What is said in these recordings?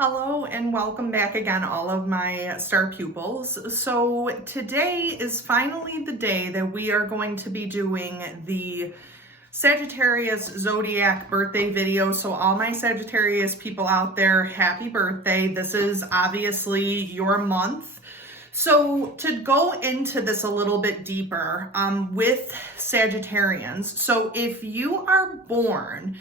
Hello and welcome back again, all of my star pupils. So today is finally the day that we are going to be doing the Sagittarius Zodiac birthday video. So all my Sagittarius people out there, happy birthday. This is obviously your month. So to go into this a little bit deeper with Sagittarians. So if you are born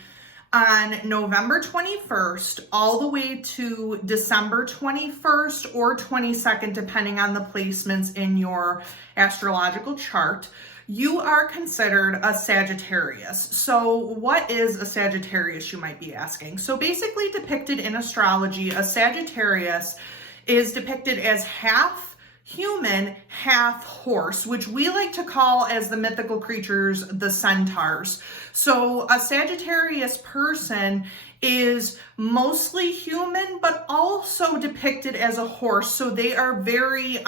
on November 21st all the way to December 21st or 22nd, depending on the placements in your astrological chart, you are considered a Sagittarius. So what is a Sagittarius, you might be asking? So basically depicted in astrology, a Sagittarius is depicted as half human, half horse, which we like to call as the mythical creatures, the centaurs. So a Sagittarius person is mostly human, but also depicted as a horse. So they are very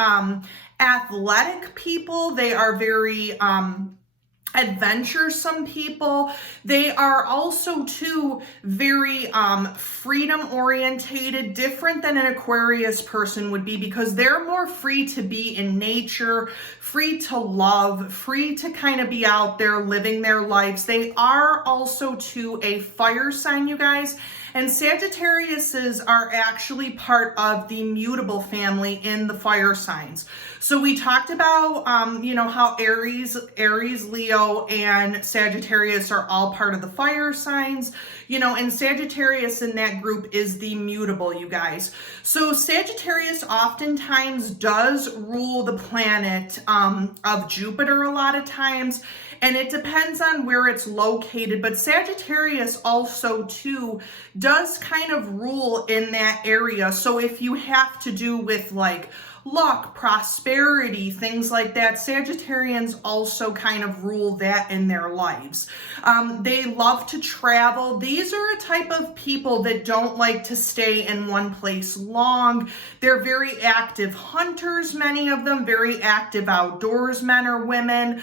athletic people. They are very adventuresome people. They are also too very freedom orientated, different than an Aquarius person would be, because they're more free to be in nature, free to love, free to kind of be out there living their lives. They are also too a fire sign, you guys. And Sagittariuses are actually part of the mutable family in the fire signs. So we talked about, how Aries, Leo, and Sagittarius are all part of the fire signs, and Sagittarius in that group is the mutable, you guys. So Sagittarius oftentimes does rule the planet of Jupiter a lot of times, and it depends on where it's located, but Sagittarius also too does kind of rule in that area. So if you have to do with like luck, prosperity, things like that, Sagittarians also kind of rule that in their lives. They love to travel. These are a type of people that don't like to stay in one place long. They're very active hunters, many of them, very active outdoorsmen or women.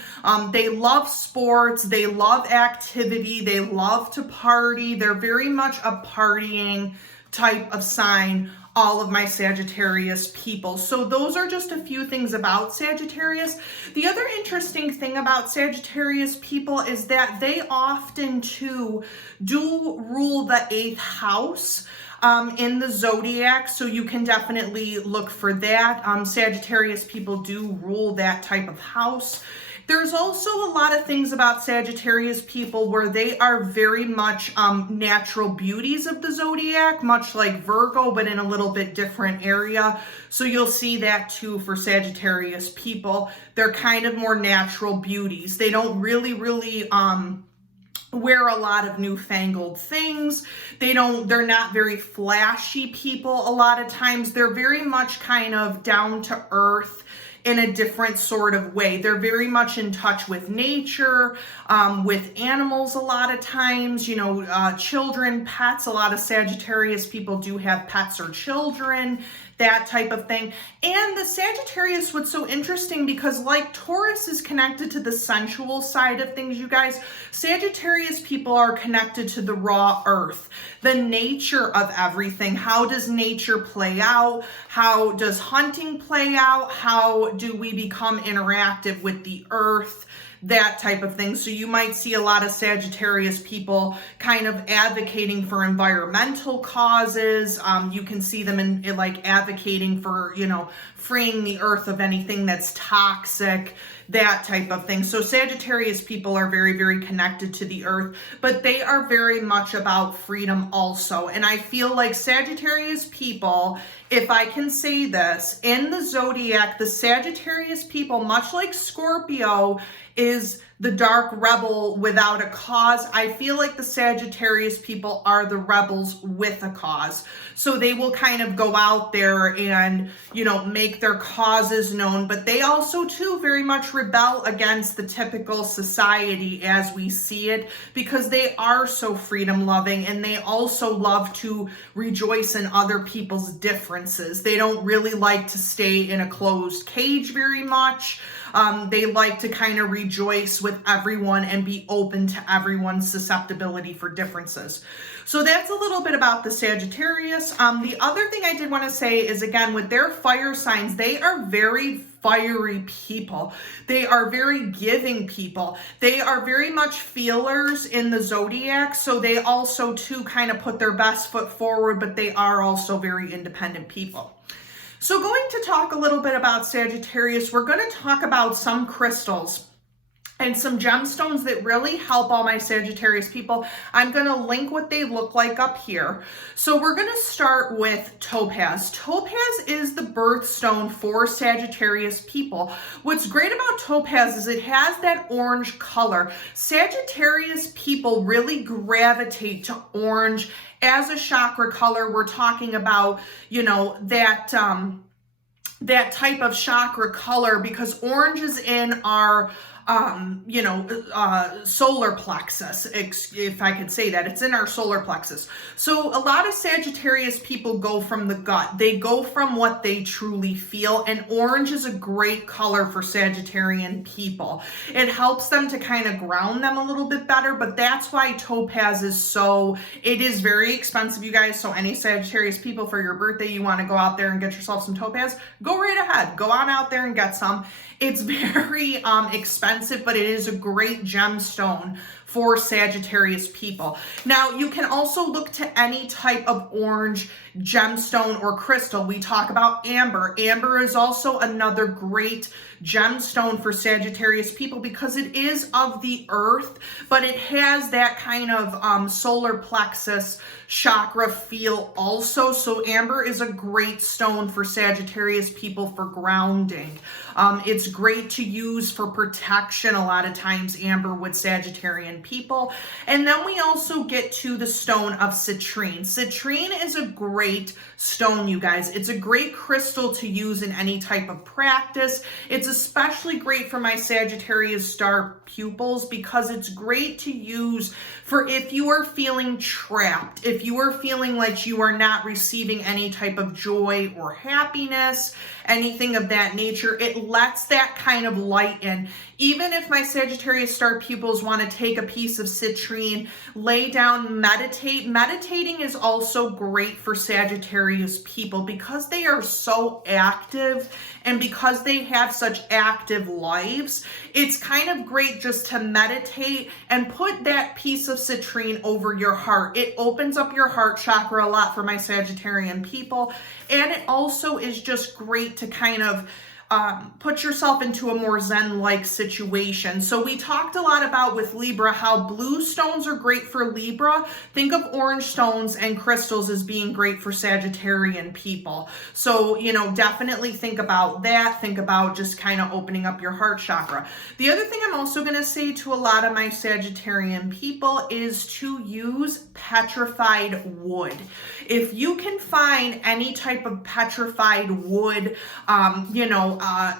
They love sports. They love activity. They love to party. They're very much a partying type of sign, all of my Sagittarius people. So those are just a few things about Sagittarius. The other interesting thing about Sagittarius people is that they often too do rule the 8th house in the Zodiac, so you can definitely look for that. Sagittarius people do rule that type of house. There's also a lot of things about Sagittarius people where they are very much natural beauties of the Zodiac, much like Virgo, but in a little bit different area. So you'll see that too for Sagittarius people. They're kind of more natural beauties. They don't really wear a lot of newfangled things. They're not very flashy people a lot of times. They're very much kind of down to earth in a different sort of way. They're very much in touch with nature, with animals a lot of times, children, pets. A lot of Sagittarius people do have pets or children, that type of thing. And the Sagittarius, what's so interesting, because like Taurus is connected to the sensual side of things, you guys, Sagittarius people are connected to the raw earth, the nature of everything. How does nature play out? How does hunting play out? How do we become interactive with the earth? That type of thing. So you might see a lot of Sagittarius people kind of advocating for environmental causes. You can see them in like advocating for, freeing the earth of anything that's toxic, that type of thing. So Sagittarius people are very, very connected to the earth, but they are very much about freedom also. And I feel like Sagittarius people, if I can say this, in the Zodiac, the Sagittarius people, much like Scorpio is the dark rebel without a cause, I feel like the Sagittarius people are the rebels with a cause. So they will kind of go out there and, make their causes known, but they also too very much rebel against the typical society as we see it, because they are so freedom loving, and they also love to rejoice in other people's differences. They don't really like to stay in a closed cage very much. They like to kind of rejoice with everyone and be open to everyone's susceptibility for differences. So that's a little bit about the Sagittarius. The other thing I did want to say is, again, with their fire signs, they are very fiery people. They are very giving people. They are very much feelers in the zodiac. So they also too kind of put their best foot forward, but they are also very independent people. So going to talk a little bit about Sagittarius, we're going to talk about some crystals and some gemstones that really help all my Sagittarius people. I'm going to link what they look like up here. So we're going to start with topaz. Topaz is the birthstone for Sagittarius people. What's great about topaz is it has that orange color. Sagittarius people really gravitate to orange as a chakra color. We're talking about, you know, that type of chakra color, because orange is in our solar plexus, if I could say that. It's in our solar plexus. So a lot of Sagittarius people go from the gut. They go from what they truly feel, and orange is a great color for Sagittarian people. It helps them to kind of ground them a little bit better, but that's why topaz is it is very expensive, you guys. So any Sagittarius people, for your birthday, you want to go out there and get yourself some topaz, go right ahead. Go on out there and get some. It's very expensive, but it is a great gemstone for Sagittarius people. Now, you can also look to any type of orange gemstone or crystal. We talk about amber. Amber is also another great gemstone for Sagittarius people because it is of the earth, but it has that kind of solar plexus chakra feel also. So amber is a great stone for Sagittarius people for grounding. It's great to use for protection a lot of times, amber, with Sagittarian people. And then we also get to the stone of citrine. Citrine is a great stone, you guys. It's a great crystal to use in any type of practice. It's especially great for my Sagittarius star pupils because it's great to use for if you are feeling trapped, if you are feeling like you are not receiving any type of joy or happiness, anything of that nature. It lets that kind of light in. Even if my Sagittarius star pupils want to take a piece of citrine, lay down, meditate. Meditating is also great for Sagittarius people because they are so active and because they have such active lives. It's kind of great just to meditate and put that piece of citrine over your heart. It opens up your heart chakra a lot for my Sagittarian people. And it also is just great to kind of put yourself into a more Zen-like situation. So we talked a lot about with Libra how blue stones are great for Libra. Think of orange stones and crystals as being great for Sagittarian people. So, you know, definitely think about that. Think about just kind of opening up your heart chakra. The other thing I'm also going to say to a lot of my Sagittarian people is to use petrified wood. If you can find any type of petrified wood,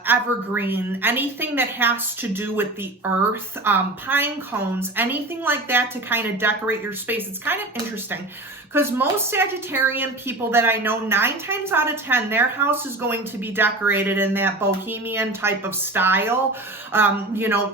evergreen, anything that has to do with the earth, pine cones, anything like that to kind of decorate your space. It's kind of interesting because most Sagittarian people that I know, 9 times out of 10, their house is going to be decorated in that bohemian type of style,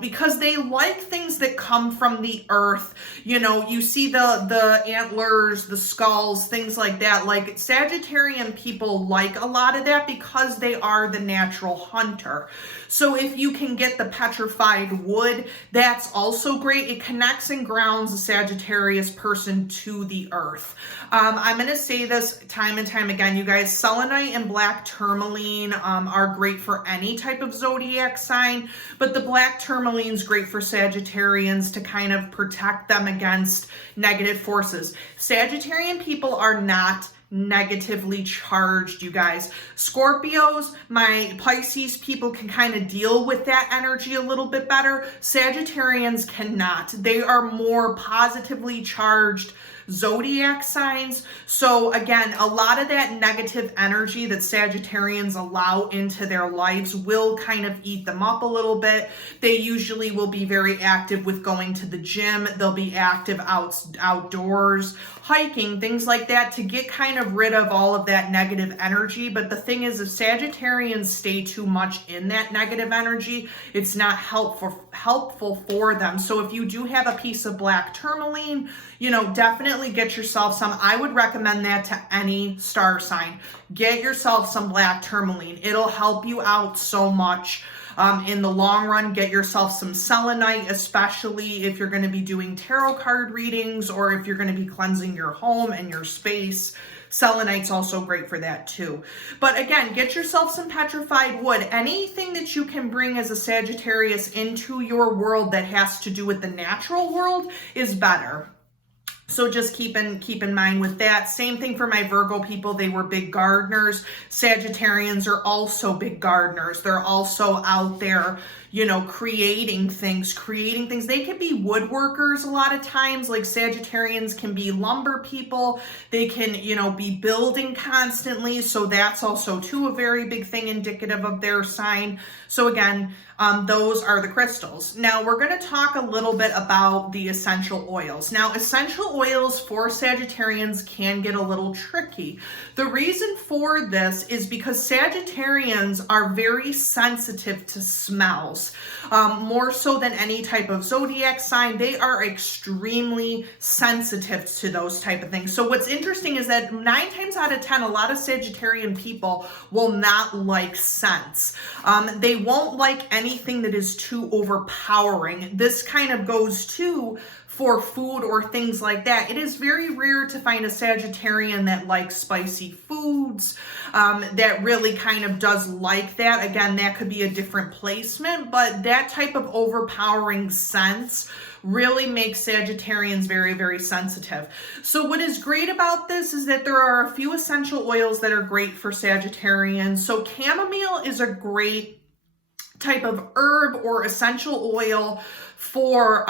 because they like things that come from the earth. You know, you see the antlers, the skulls, things like that. Like Sagittarian people like a lot of that because they are the natural hunter. So if you can get the petrified wood, that's also great. It connects and grounds a Sagittarius person to the earth. I'm going to say this time and time again, you guys. Selenite and black tourmaline are great for any type of zodiac sign, but the black tourmaline is great for Sagittarians to kind of protect them against negative forces. Sagittarian people are not negatively charged, you guys. Scorpios, my Pisces people can kind of deal with that energy a little bit better. Sagittarians cannot. They are more positively charged zodiac signs. So again, a lot of that negative energy that Sagittarians allow into their lives will kind of eat them up a little bit. They usually will be very active with going to the gym. They'll be active outdoors. hiking, things like that, to get kind of rid of all of that negative energy. But the thing is, if Sagittarians stay too much in that negative energy, it's not helpful for them. So if you do have a piece of black tourmaline, you know, definitely get yourself some. I would recommend that to any star sign. Get yourself some black tourmaline. It'll help you out so much. In the long run. Get yourself some selenite, especially if you're going to be doing tarot card readings or if you're going to be cleansing your home and your space. Selenite's also great for that too. But again, get yourself some petrified wood. Anything that you can bring as a Sagittarius into your world that has to do with the natural world is better. So just keep in mind with that. Same thing for my Virgo people. They were big gardeners. Sagittarians are also big gardeners. They're also out there, you know, creating things. They can be woodworkers a lot of times. Like Sagittarians can be lumber people. They can, you know, be building constantly. So that's also too a very big thing indicative of their sign. So again, those are the crystals. Now we're going to talk a little bit about the essential oils. Now essential oils for Sagittarians can get a little tricky. The reason for this is because Sagittarians are very sensitive to smells. More so than any type of zodiac sign, they are extremely sensitive to those type of things. So what's interesting is that 9 times out of 10, a lot of Sagittarian people will not like scents. They won't like anything that is too overpowering. This kind of goes too for food or things like that. It is very rare to find a Sagittarian that likes spicy foods, that really kind of does like that. Again, that could be a different placement, but that type of overpowering sense really makes Sagittarians very, very sensitive. So what is great about this is that there are a few essential oils that are great for Sagittarians. So chamomile is a great type of herb or essential oil for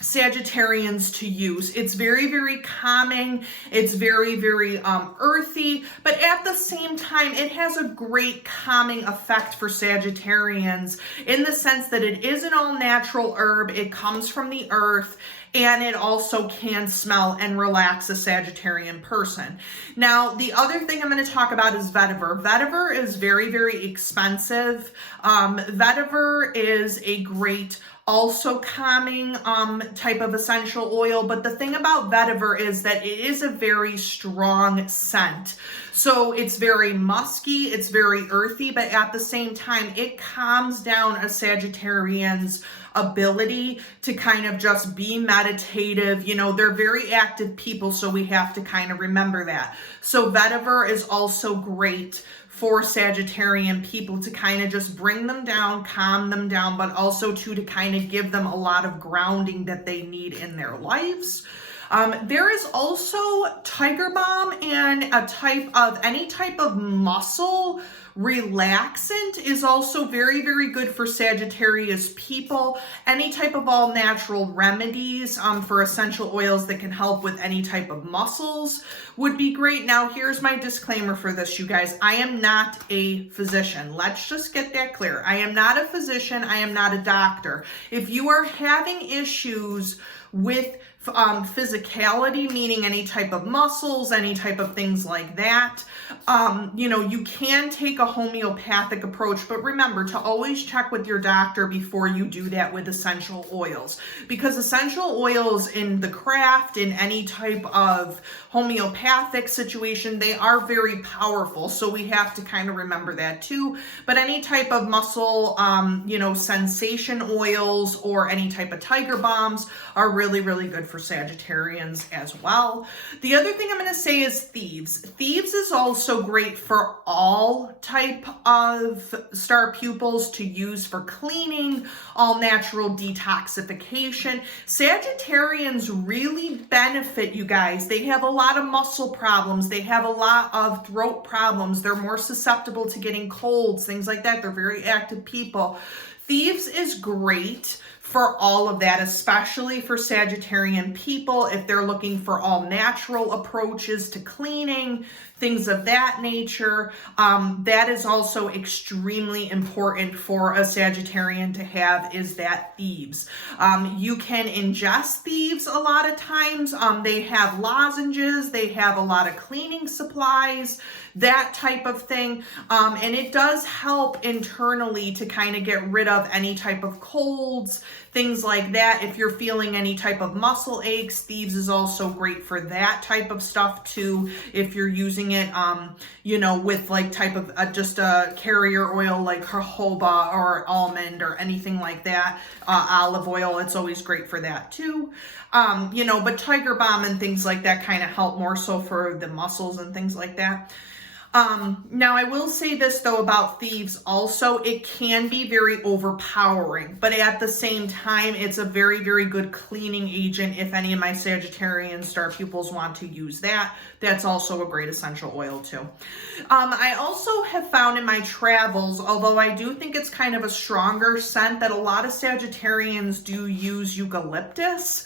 Sagittarians to use. It's very, very calming. It's very, very earthy, but at the same time, it has a great calming effect for Sagittarians in the sense that it is an all-natural herb. It comes from the earth, and it also can smell and relax a Sagittarian person. Now, the other thing I'm going to talk about is vetiver. Vetiver is very, very expensive. Vetiver is a great also calming type of essential oil, but the thing about vetiver is that it is a very strong scent. So it's very musky, it's very earthy, but at the same time, it calms down a Sagittarian's ability to kind of just be meditative. You know, they're very active people, so we have to kind of remember that. So vetiver is also great for Sagittarian people to kind of just bring them down, calm them down, but also to kind of give them a lot of grounding that they need in their lives. There is also Tiger Balm, and any type of muscle relaxant is also very, very good for Sagittarius people. Any type of all natural remedies for essential oils that can help with any type of muscles would be great. Now, here's my disclaimer for this, you guys. I am not a physician. Let's just get that clear. I am not a physician. I am not a doctor. If you are having issues with physicality, meaning any type of muscles, any type of things like that, you know, you can take a homeopathic approach, but remember to always check with your doctor before you do that with essential oils, because essential oils in the craft, in any type of homeopathic situation, they are very powerful. So we have to kind of remember that too. But any type of muscle, you know, sensation oils or any type of tiger balms are really, really good for Sagittarians as well. The other thing I'm going to say is thieves. Thieves is also great for all type of star pupils to use for cleaning, all natural detoxification. Sagittarians really benefit, you guys. They have a lot of muscle problems. They have a lot of throat problems. They're more susceptible to getting colds, things like that. They're very active people. Thieves is great for all of that, especially for Sagittarian people, if they're looking for all natural approaches to cleaning, things of that nature. That is also extremely important for a Sagittarian to have, is that thieves. You can ingest thieves a lot of times. They have lozenges, they have a lot of cleaning supplies, that type of thing. And it does help internally to kind of get rid of any type of colds, things like that. If you're feeling any type of muscle aches, thieves is also great for that type of stuff too. If you're using it, you know, with like type of just a carrier oil like jojoba or almond or anything like that, olive oil, it's always great for that too. You know, but Tiger Balm and things like that kind of help more so for the muscles and things like that. Now I will say this though about thieves also, it can be very overpowering, but at the same time, it's a very, very good cleaning agent. If any of my Sagittarian star pupils want to use that, that's also a great essential oil too. I also have found in my travels, although I do think it's kind of a stronger scent, that a lot of Sagittarians do use eucalyptus.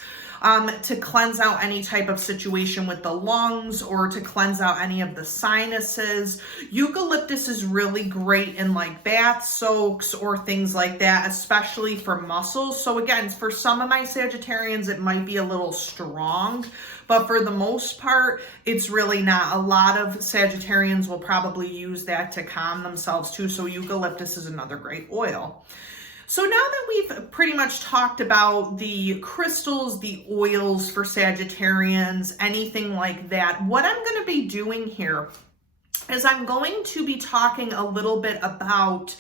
To cleanse out any type of situation with the lungs or to cleanse out any of the sinuses. Eucalyptus is really great in like bath soaks or things like that, especially for muscles. So again, for some of my Sagittarians, it might be a little strong, but for the most part, it's really not. A lot of Sagittarians will probably use that to calm themselves too. So eucalyptus is another great oil. So now that we've pretty much talked about the crystals, the oils for Sagittarians, anything like that, what I'm going to be doing here is I'm going to be talking a little bit about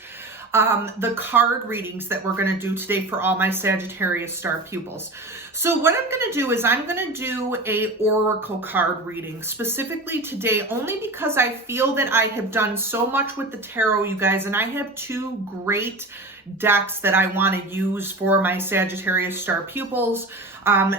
the card readings that we're going to do today for all my Sagittarius star pupils. So what I'm going to do is I'm going to do a oracle card reading specifically today, only because I feel that I have done so much with the tarot, you guys, and I have two great decks that I want to use for my Sagittarius star pupils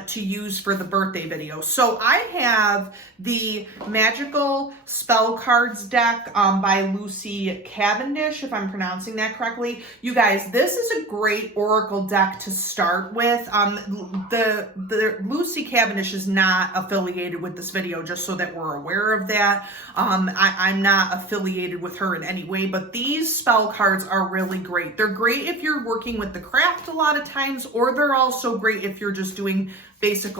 to use for the birthday video. So I have the Magical Spell Cards deck by Lucy Cavendish, if I'm pronouncing that correctly. You guys, this is a great oracle deck to start with. The Lucy Cavendish is not affiliated with this video, just so that we're aware of that. I'm not affiliated with her in any way, but these spell cards are really great. They're great if you're working with the craft a lot of times, or they're also great if you're just doing basic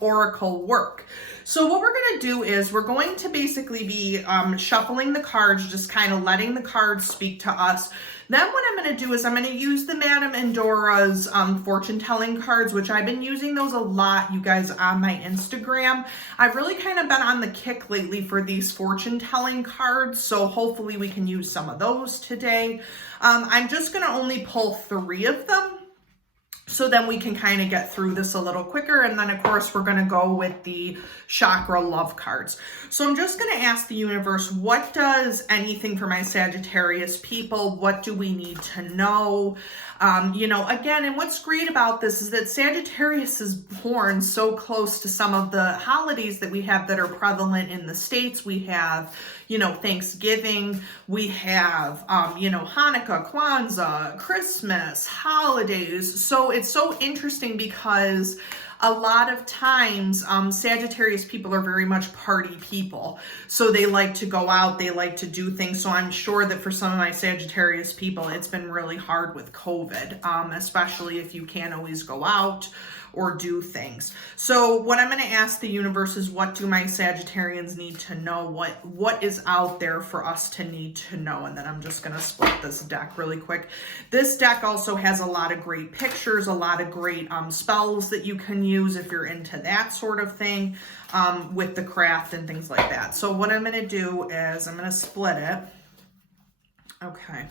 oracle work. So what we're going to do is we're going to basically be shuffling the cards, just kind of letting the cards speak to us. Then what I'm going to do is I'm going to use the Madame Endora's fortune telling cards, which I've been using those a lot, you guys, on my Instagram. I've really kind of been on the kick lately for these fortune telling cards, so hopefully we can use some of those today. I'm just going to only pull 3 of them, so then we can kind of get through this a little quicker. And then of course, we're going to go with the chakra love cards. So I'm just going to ask the universe, what does anything for my Sagittarius people, what do we need to know? You know, again, and what's great about this is that Sagittarius is born so close to some of the holidays that we have that are prevalent in the States. We have, you know, Thanksgiving, we have, you know, Hanukkah, Kwanzaa, Christmas, holidays. So it's so interesting because a lot of times, Sagittarius people are very much party people. So they like to go out, they like to do things. So I'm sure that for some of my Sagittarius people, it's been really hard with COVID, especially if you can't always go out or do things. So what I'm going to ask the universe is, what do my Sagittarians need to know? What is out there for us to need to know? And then I'm just going to split this deck really quick. This deck also has a lot of great pictures, a lot of great spells that you can use if you're into that sort of thing, with the craft and things like that. So what I'm going to do is I'm going to split it. Okay.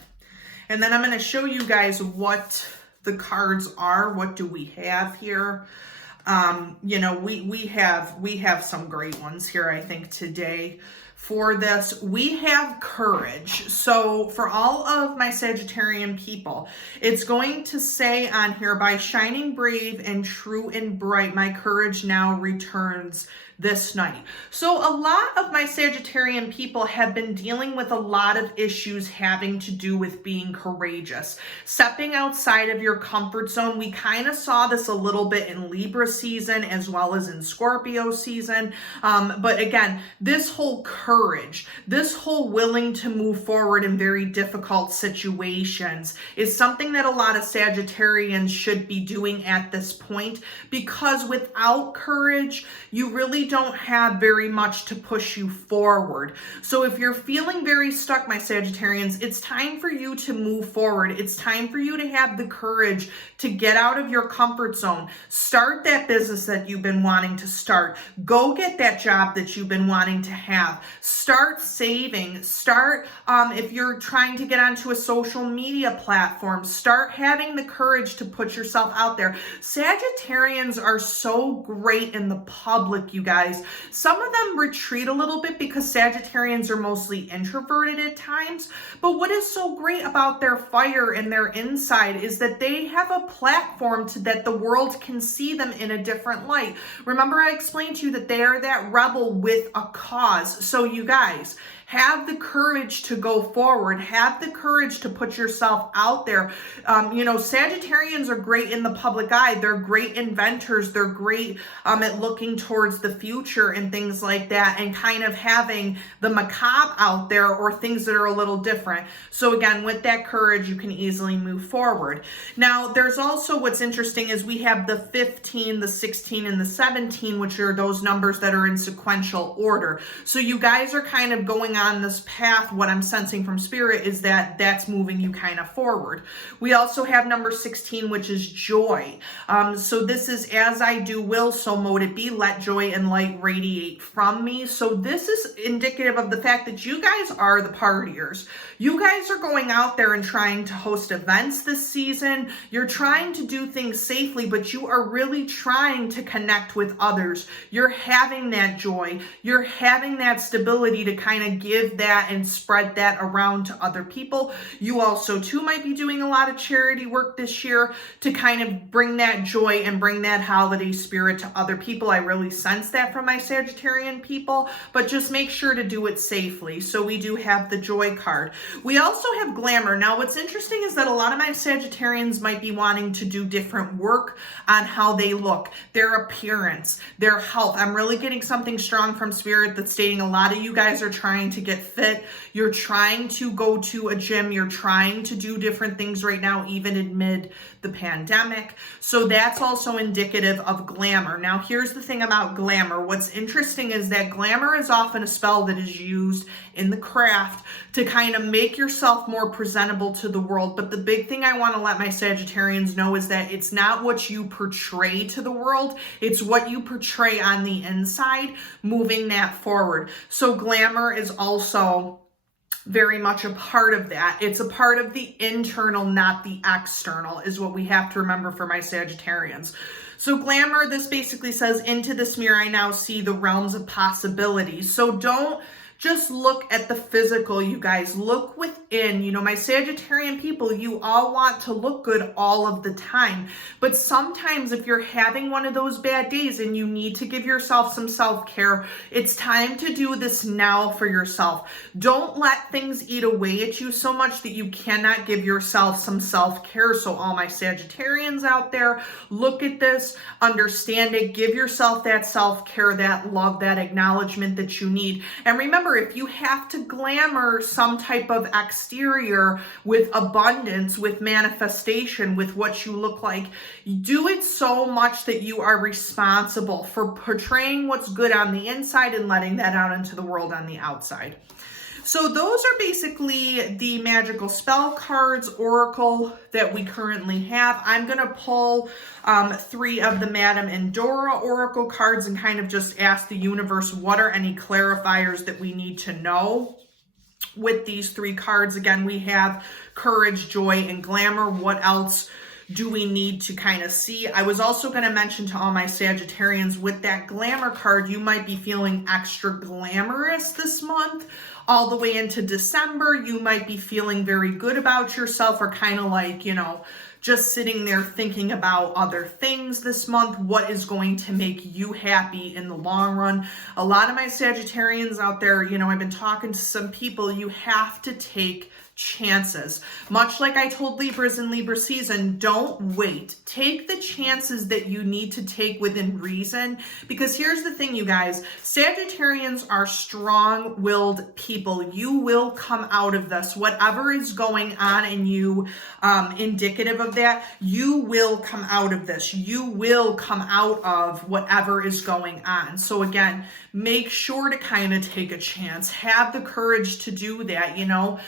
And then I'm going to show you guys what the cards are. What do we have here? You know, we have some great ones here, I think, today. For this, we have courage. So for all of my Sagittarian people, it's going to say on here, by shining brave and true and bright, my courage now returns this night. So a lot of my Sagittarian people have been dealing with a lot of issues having to do with being courageous, stepping outside of your comfort zone. We kind of saw this a little bit in Libra season as well as in Scorpio season. But again, this whole courage, this whole willing to move forward in very difficult situations is something that a lot of Sagittarians should be doing at this point, because without courage, you really don't have very much to push you forward. So if you're feeling very stuck, my Sagittarians, it's time for you to move forward. It's time for you to have the courage to get out of your comfort zone. Start that business that you've been wanting to start. Go get that job that you've been wanting to have. Start saving. Start, if you're trying to get onto a social media platform, start having the courage to put yourself out there. Sagittarians are so great in the public, you guys. Some of them retreat a little bit because Sagittarians are mostly introverted at times. But what is so great about their fire and their inside is that they have a platform that the world can see them in a different light. Remember, I explained to you that they are that rebel with a cause. So you guys, have the courage to go forward. Have the courage to put yourself out there. Sagittarians are great in the public eye. They're great inventors. They're great at looking towards the future and things like that, and kind of having the macabre out there or things that are a little different. So again, with that courage, you can easily move forward. Now, there's also what's interesting is we have the 15, the 16, and the 17, which are those numbers that are in sequential order. So you guys are kind of going on this path. What I'm sensing from spirit is that that's moving you kind of forward. We also have number 16, which is joy. So this is as I do will, so mote it be. Let joy and light radiate from me. So this is indicative of the fact that you guys are the partiers. You guys are going out there and trying to host events this season. You're trying to do things safely, but you are really trying to connect with others. You're having that joy. You're having that stability to kind of give that and spread that around to other people. You also too might be doing a lot of charity work this year to kind of bring that joy and bring that holiday spirit to other people. I really sense that from my Sagittarian people, but just make sure to do it safely. So we do have the joy card. We also have glamour. Now, what's interesting is that a lot of my Sagittarians might be wanting to do different work on how they look, their appearance, their health. I'm really getting something strong from spirit that's stating a lot of you guys are trying to get fit. You're trying to go to a gym. You're trying to do different things right now, even amid the pandemic. So that's also indicative of glamour. Now, here's the thing about glamour. What's interesting is that glamour is often a spell that is used in the craft to kind of make yourself more presentable to the world. But the big thing I want to let my Sagittarians know is that it's not what you portray to the world. It's what you portray on the inside, moving that forward. So glamour is also very much a part of that. It's a part of the internal, not the external, is what we have to remember for my Sagittarians. So glamour, this basically says, into this mirror I now see the realms of possibilities. So don't just look at the physical, you guys. Look within. My Sagittarian people, you all want to look good all of the time. But sometimes if you're having one of those bad days and you need to give yourself some self-care, it's time to do this now for yourself. Don't let things eat away at you so much that you cannot give yourself some self-care. So all my Sagittarians out there, look at this, understand it, give yourself that self-care, that love, that acknowledgement that you need. And remember, if you have to glamour some type of exterior with abundance, with manifestation, with what you look like, do it so much that you are responsible for portraying what's good on the inside and letting that out into the world on the outside. So those are basically the magical spell cards, oracle, that we currently have. I'm going to pull 3 of the Madame Endora oracle cards and kind of just ask the universe, what are any clarifiers that we need to know with these 3 cards? Again, we have courage, joy, and glamour. What else do we need to kind of see? I was also going to mention to all my Sagittarians, with that glamour card, you might be feeling extra glamorous this month. All the way into December, you might be feeling very good about yourself, or kind of like, just sitting there thinking about other things this month, what is going to make you happy in the long run. A lot of my Sagittarians out there, you know, I've been talking to some people, you have to take chances. Much like I told Libras in Libra season, don't wait. Take the chances that you need to take within reason. Because here's the thing, you guys, Sagittarians are strong-willed people. You will come out of this. Whatever is going on in you, indicative of that, you will come out of this. You will come out of whatever is going on. So again, make sure to kind of take a chance. Have the courage to do that, you know.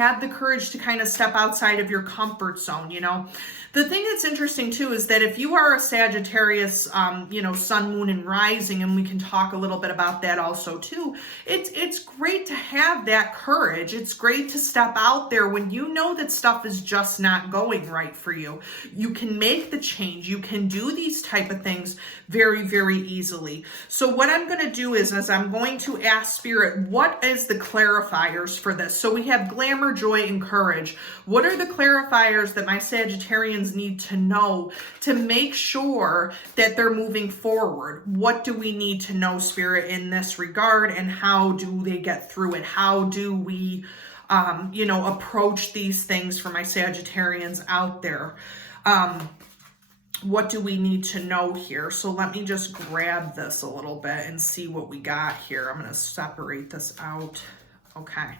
Have the courage to kind of step outside of your comfort zone, you know. The thing that's interesting too is that if you are a Sagittarius, you know, sun, moon, and rising, and we can talk a little bit about that also too, it's great to have that courage. It's great to step out there when you know that stuff is just not going right for you. You can make the change. You can do these type of things very, very easily. So what I'm going to do is I'm going to ask Spirit, what is the clarifiers for this? So we have glamour, joy, and courage. What are the clarifiers that my Sagittarians need to know to make sure that they're moving forward? What do we need to know, Spirit, in this regard, and how do they get through it? How do we, you know, approach these things for my Sagittarians out there? What do we need to know here? So let me just grab this a little bit and see what we got here. I'm going to separate this out. Okay.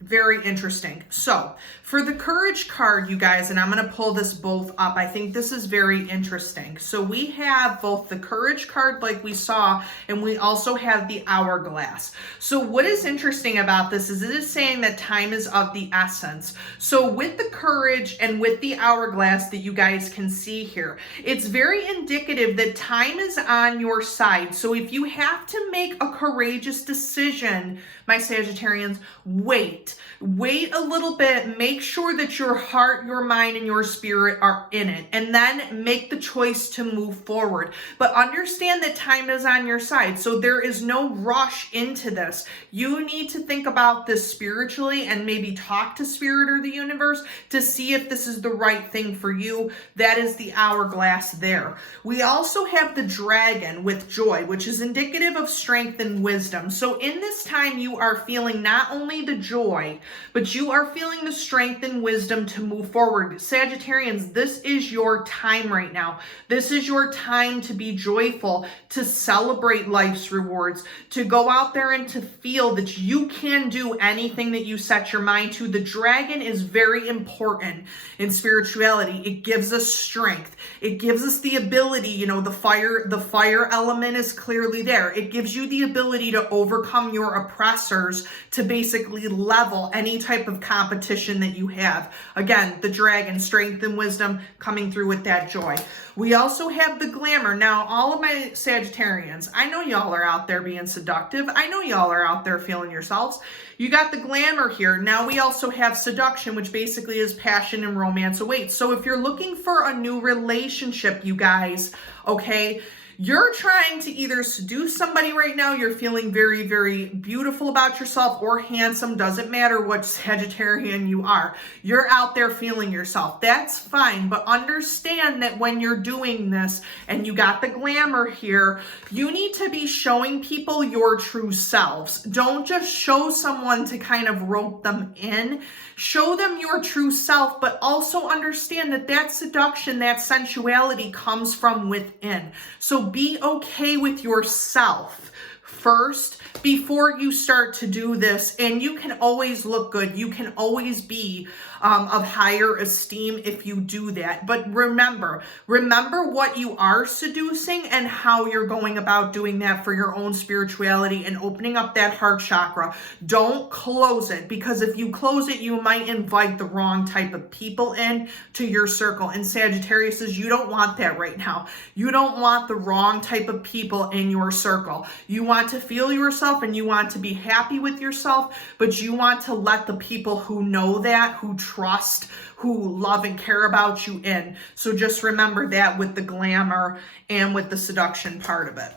Very interesting. So for the courage card, you guys, and I'm going to pull this both up. I think this is very interesting. So we have both the courage card like we saw, and we also have the hourglass. So what is interesting about this is it is saying that time is of the essence. So with the courage and with the hourglass that you guys can see here, it's very indicative that time is on your side. So if you have to make a courageous decision, my Sagittarians, wait a little bit. Make sure that your heart, your mind, and your spirit are in it, and then make the choice to move forward. But understand that time is on your side, so there is no rush into this. You need to think about this spiritually and maybe talk to Spirit or the universe to see if this is the right thing for you. That is the hourglass there. We also have the dragon with joy, which is indicative of strength and wisdom. So in this time, you are feeling not only the joy, but you are feeling the strength and wisdom to move forward. Sagittarians, this is your time right now. This is your time to be joyful, to celebrate life's rewards, to go out there and to feel that you can do anything that you set your mind to. The dragon is very important in spirituality. It gives us strength. It gives us the ability, you know, the fire element is clearly there. It gives you the ability to overcome your oppressors, to basically level any type of competition that you have. Again, the dragon, strength and wisdom coming through with that joy. We also have the glamour. Now, all of my Sagittarians, I know y'all are out there being seductive. I know y'all are out there feeling yourselves. You got the glamour here. Now we also have seduction, which basically is passion and romance awaits. So if you're looking for a new relationship, you guys, okay, you're trying to either seduce somebody right now, you're feeling very, very beautiful about yourself or handsome, doesn't matter what Sagittarian you are. You're out there feeling yourself. That's fine, but understand that when you're doing this and you got the glamour here, you need to be showing people your true selves. Don't just show someone to kind of rope them in. Show them your true self, but also understand that that seduction, that sensuality comes from within. So be okay with yourself first before you start to do this, and you can always look good. You can always be of higher esteem if you do that. But remember what you are seducing and how you're going about doing that for your own spirituality and opening up that heart chakra. Don't close it, because if you close it, you might invite the wrong type of people in to your circle. And Sagittarius says you don't want that right now. You don't want the wrong type of people in your circle. You want to feel yourself and you want to be happy with yourself, but you want to let the people who know that, who trust, who love and care about you in. So just remember that with the glamour and with the seduction part of it.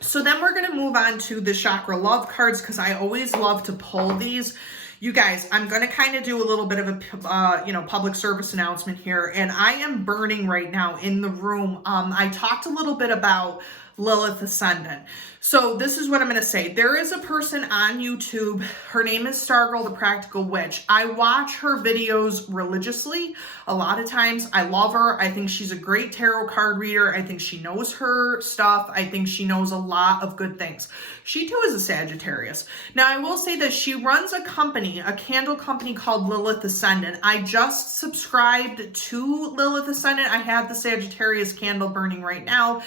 So then we're going to move on to the chakra love cards, because I always love to pull these. You guys, I'm going to kind of do a little bit of a, public service announcement here. And I am burning right now in the room. I talked a little bit about Lilith Ascendant. So this is what I'm going to say. There is a person on YouTube. Her name is Stargirl, the Practical Witch. I watch her videos religiously. A lot of times I love her. I think she's a great tarot card reader. I think she knows her stuff. I think she knows a lot of good things. She too is a Sagittarius. Now I will say that she runs a company, a candle company called Lilith Ascendant. I just subscribed to Lilith Ascendant. I have the Sagittarius candle burning right now.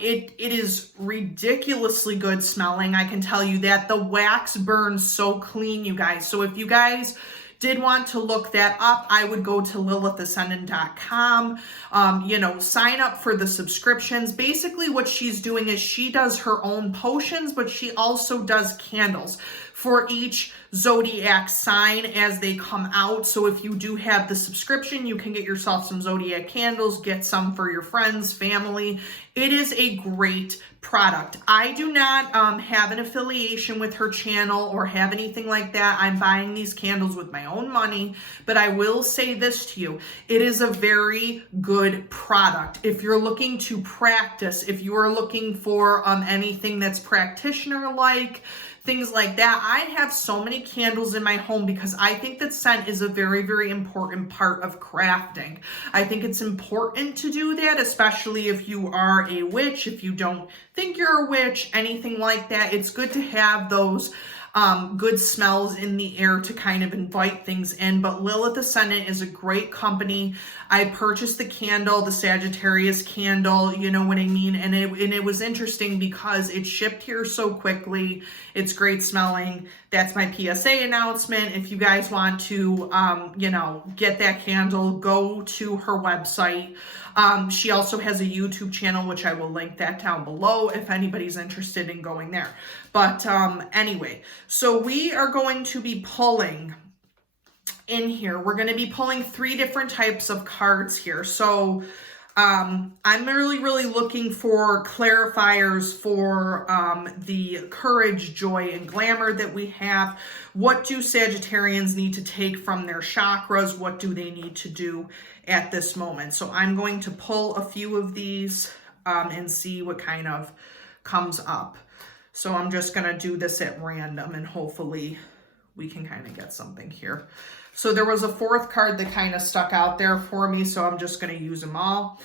It is ridiculously good smelling. I can tell you that. The wax burns so clean, you guys. So if you guys did want to look that up, I would go to lilithascendant.com, sign up for the subscriptions. Basically what she's doing is she does her own potions, but she also does candles for each Zodiac sign as they come out. So if you do have the subscription, you can get yourself some Zodiac candles, get some for your friends, family. It is a great product. I do not have an affiliation with her channel or have anything like that. I'm buying these candles with my own money, but I will say this to you. It is a very good product. If you're looking to practice, if you are looking for anything that's practitioner-like, things like that. I have so many candles in my home because I think that scent is a very, very important part of crafting. I think it's important to do that, especially if you are a witch, if you don't think you're a witch, anything like that. It's good to have those good smells in the air to kind of invite things in. But Lilith Ascendant is a great company. I purchased the candle, the Sagittarius candle, you know what I mean? And it was interesting because it shipped here so quickly. It's great smelling. That's my PSA announcement. If you guys want to, get that candle, go to her website. She also has a YouTube channel, which I will link that down below if anybody's interested in going there. But anyway, so we are going to be pulling in here. We're going to be pulling 3 different types of cards here. So I'm really, really looking for clarifiers for the courage, joy, and glamour that we have. What do Sagittarians need to take from their chakras? What do they need to do at this moment? So I'm going to pull a few of these and see what kind of comes up. So I'm just going to do this at random and hopefully we can kind of get something here. So there was a 4th card that kind of stuck out there for me, so I'm just going to use them all.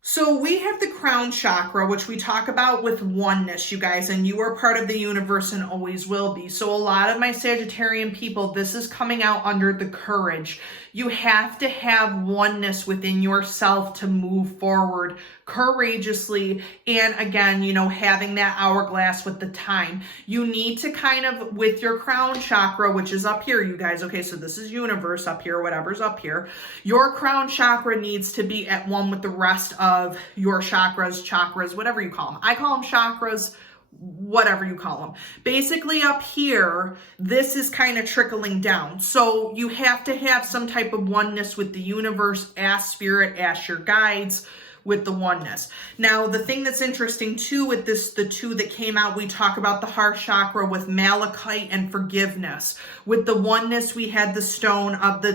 So we have the crown chakra, which we talk about with oneness, you guys, and you are part of the universe and always will be. So a lot of my Sagittarian people, this is coming out under the courage. You have to have oneness within yourself to move forward courageously. And again, having that hourglass with the time. You need to kind of, with your crown chakra, which is up here, you guys. Okay, so this is universe up here, whatever's up here. Your crown chakra needs to be at one with the rest of your chakras, whatever you call them. I call them chakras, whatever you call them. Basically up here, this is kind of trickling down. So you have to have some type of oneness with the universe, ask spirit, ask your guides, with the oneness. Now, the thing that's interesting too with this, the 2 that came out, we talk about the heart chakra with malachite and forgiveness. With the oneness, we had the stone of the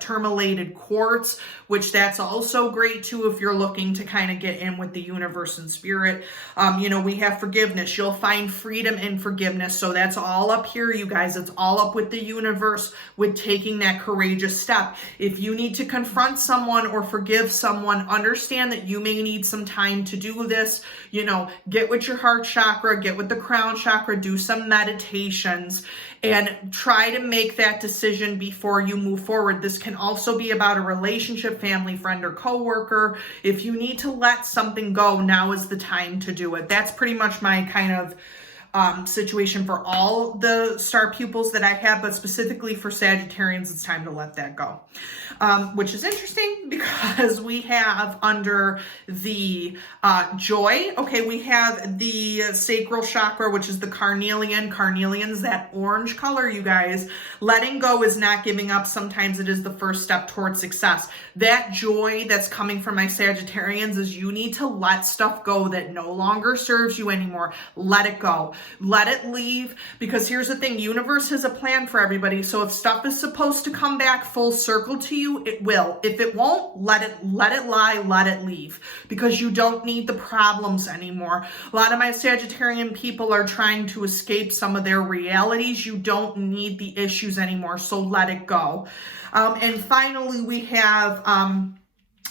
tourmalated quartz, which that's also great too if you're looking to kind of get in with the universe and spirit. We have forgiveness. You'll find freedom in forgiveness. So that's all up here, you guys. It's all up with the universe with taking that courageous step. If you need to confront someone or forgive someone, understand that you may need some time to do this. Get with your heart chakra, get with the crown chakra, do some meditations, and try to make that decision before you move forward. This can also be about a relationship, family, friend, or coworker. If you need to let something go, now is the time to do it. That's pretty much my kind of situation for all the star pupils that I have, but specifically for Sagittarians, it's time to let that go. Which is interesting because we have under the joy, okay, we have the sacral chakra, which is the carnelian. Carnelian's that orange color, you guys. Letting go is not giving up. Sometimes it is the first step towards success. That joy that's coming from my Sagittarians is you need to let stuff go that no longer serves you anymore. Let it go. Let it leave, because here's the thing, universe has a plan for everybody. So if stuff is supposed to come back full circle to you, it will. If it won't, let it lie, let it leave, because you don't need the problems anymore. A lot of my Sagittarian people are trying to escape some of their realities. You don't need the issues anymore, so let it go. And finally, we have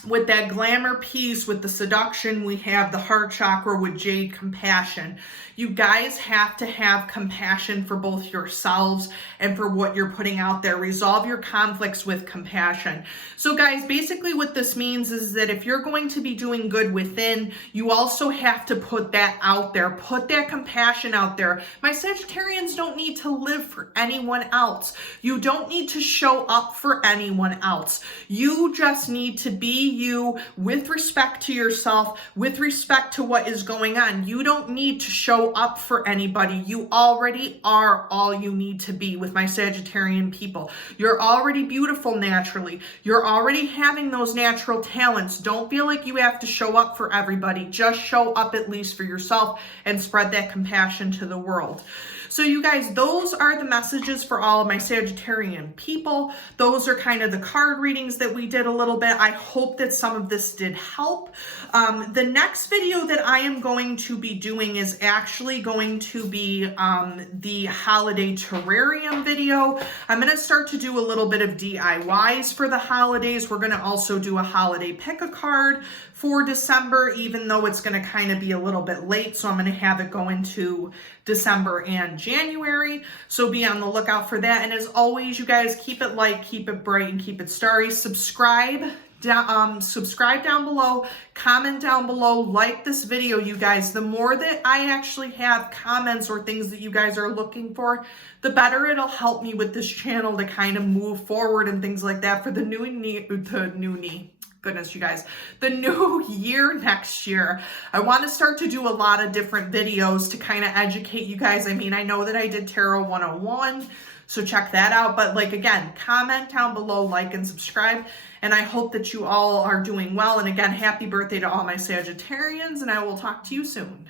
with that glamour piece, with the seduction, we have the heart chakra with jade, compassion. You guys have to have compassion for both yourselves and for what you're putting out there. Resolve your conflicts with compassion. So guys, basically what this means is that if you're going to be doing good within, you also have to put that out there. Put that compassion out there. My Sagittarians don't need to live for anyone else. You don't need to show up for anyone else. You just need to be you with respect to yourself, with respect to what is going on. You don't need to show up for anybody. You already are all you need to be with my Sagittarian people. You're already beautiful naturally. You're already having those natural talents. Don't feel like you have to show up for everybody. Just show up at least for yourself and spread that compassion to the world. So you guys, those are the messages for all of my Sagittarian people. Those are kind of the card readings that we did a little bit. I hope that some of this did help. The next video that I am going to be doing is actually going to be the holiday terrarium video. I'm going to start to do a little bit of DIYs for the holidays. We're going to also do a holiday pick a card for December, even though it's going to kind of be a little bit late. So I'm going to have it go into December and January. So be on the lookout for that. And as always, you guys, keep it light, keep it bright, and keep it starry. Subscribe down below, comment down below, like this video, you guys. The more that I actually have comments or things that you guys are looking for, the better it'll help me with this channel to kind of move forward and things like that for the new goodness, you guys, the new year next year. I want to start to do a lot of different videos to kind of educate you guys. I mean, I know that I did Tarot 101, so check that out. But like, again, comment down below, like, and subscribe. And I hope that you all are doing well. And again, happy birthday to all my Sagittarians, and I will talk to you soon.